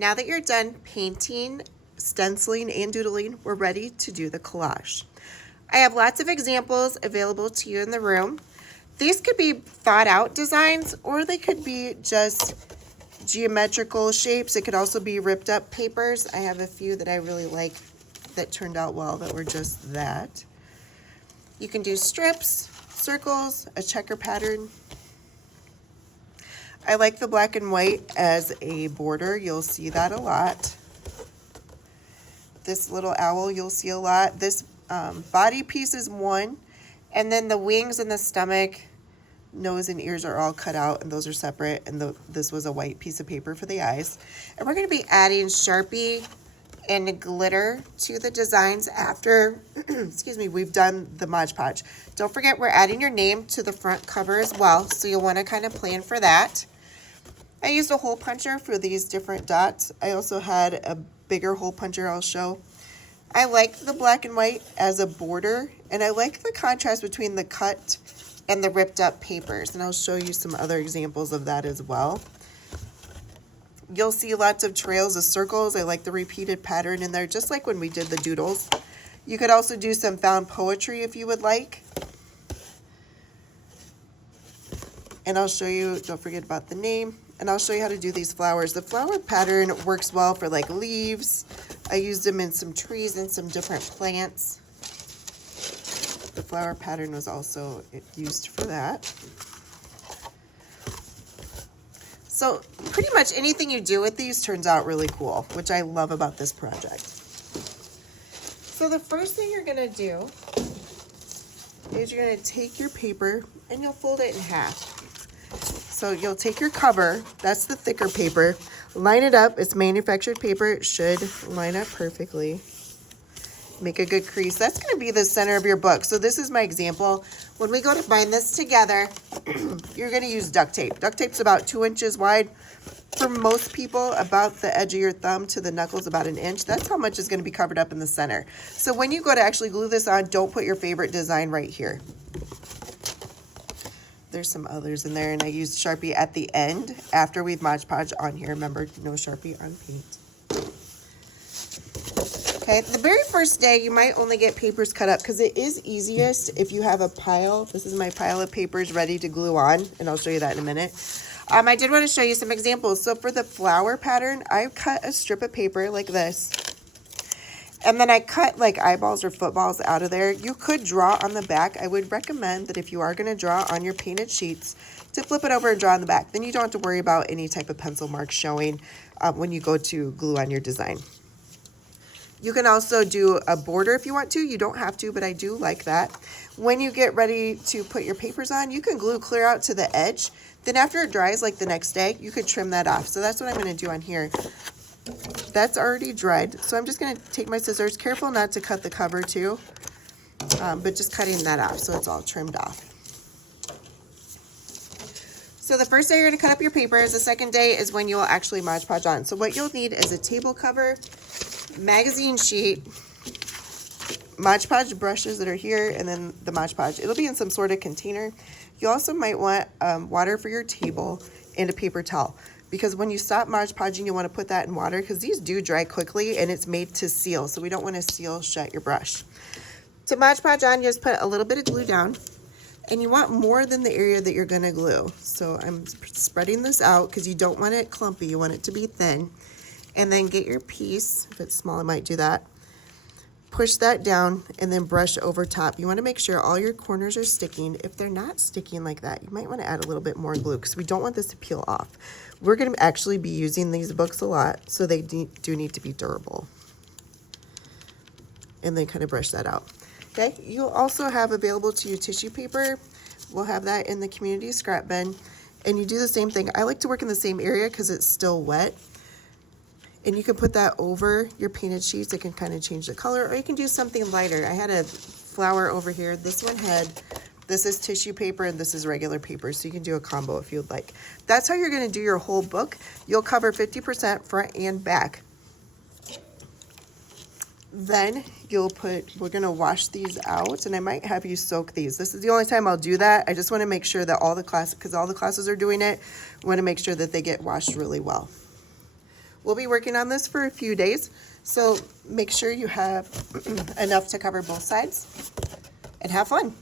Now that you're done painting, stenciling, and doodling, we're ready to do the collage. I have lots of examples available to you in the room. These could be thought out designs, or they could be just geometrical shapes. It could also be ripped up papers. I have a few that I really like that turned out well that were just that. You can do strips, circles, a checker pattern. I like the black and white as a border. You'll see that a lot. This little owl you'll see a lot. This body piece is one, and then the wings and the stomach, nose and ears are all cut out, and those are separate, and this was a white piece of paper for the eyes. And we're going to be adding Sharpie and glitter to the designs after excuse me, we've done the Mod Podge. Don't forget, we're adding your name to the front cover as well, so you'll want to kind of plan for that. I used a hole puncher for these different dots. I also had a bigger hole puncher I'll show. I like the black and white as a border, and I like the contrast between the cut and the ripped up papers, and I'll show you some other examples of that as well. You'll see lots of trails of circles. I like the repeated pattern in there, just like when we did the doodles. You could also do some found poetry if you would like. And I'll show you, don't forget about the name, and I'll show you how to do these flowers. The flower pattern works well for like leaves. I used them in some trees and some different plants. The flower pattern was also used for that. So pretty much anything you do with these turns out really cool, which I love about this project. So the first thing you're gonna do is you're gonna take your paper and you'll fold it in half. So you'll take your cover, that's the thicker paper, line it up. It's manufactured paper. It should line up perfectly. Make a good crease. That's going to be the center of your book. So this is my example. When we go to bind this together, you're going to use duct tape. Duct tape's about 2 inches wide. For most people, about the edge of your thumb to the knuckles, about 1 inch. That's how much is going to be covered up in the center. So when you go to actually glue this on, don't put your favorite design right here. There's some others in there, and I used Sharpie at the end after we've Mod Podge on here. Remember, no Sharpie on paint. Okay, the very first day, you might only get papers cut up because it is easiest if you have a pile. This is my pile of papers ready to glue on, and I'll show you that in a minute. I did want to show you some examples. So for the flower pattern, I cut a strip of paper like this. And then I cut like eyeballs or footballs out of there. You could draw on the back. I would recommend that if you are going to draw on your painted sheets, to flip it over and draw on the back. Then you don't have to worry about any type of pencil marks showing when you go to glue on your design. You can also do a border if you want to. You don't have to, but I do like that. When you get ready to put your papers on, you can glue clear out to the edge. Then after it dries, like the next day, you could trim that off. So that's what I'm going to do on here. That's already dried, so I'm just going to take my scissors, careful not to cut the cover too, but just cutting that off so it's all trimmed off. So the first day you're going to cut up your papers. The second day is when you'll actually Mod Podge on. So what you'll need is a table cover, magazine sheet, Mod Podge brushes that are here, and then the Mod Podge. It'll be in some sort of container. You also might want water for your table and a paper towel. Because when you stop Mod Podging, you want to put that in water because these do dry quickly and it's made to seal. So we don't want to seal shut your brush. To Mod Podge on, you just put a little bit of glue down. And you want more than the area that you're going to glue. So I'm spreading this out because you don't want it clumpy. You want it to be thin. And then get your piece. If it's small, I might do that. Push that down and then brush over top. You want to make sure all your corners are sticking. If they're not sticking like that, you might want to add a little bit more glue because we don't want this to peel off. We're going to actually be using these books a lot, so they do need to be durable. And then kind of brush that out. Okay, you'll also have available to you tissue paper. We'll have that in the community scrap bin. And you do the same thing. I like to work in the same area because it's still wet. And you can put that over your painted sheets. It can kind of change the color, or you can do something lighter. I had a flower over here. This one had, this is tissue paper and this is regular paper. So you can do a combo if you'd like. That's how you're going to do your whole book. You'll cover 50% front and back. Then you'll put, we're going to wash these out, and I might have you soak these. This is the only time I'll do that. I just want to make sure that all the classes, because all the classes are doing it, I want to make sure that they get washed really well. We'll be working on this for a few days, so make sure you have enough to cover both sides and have fun.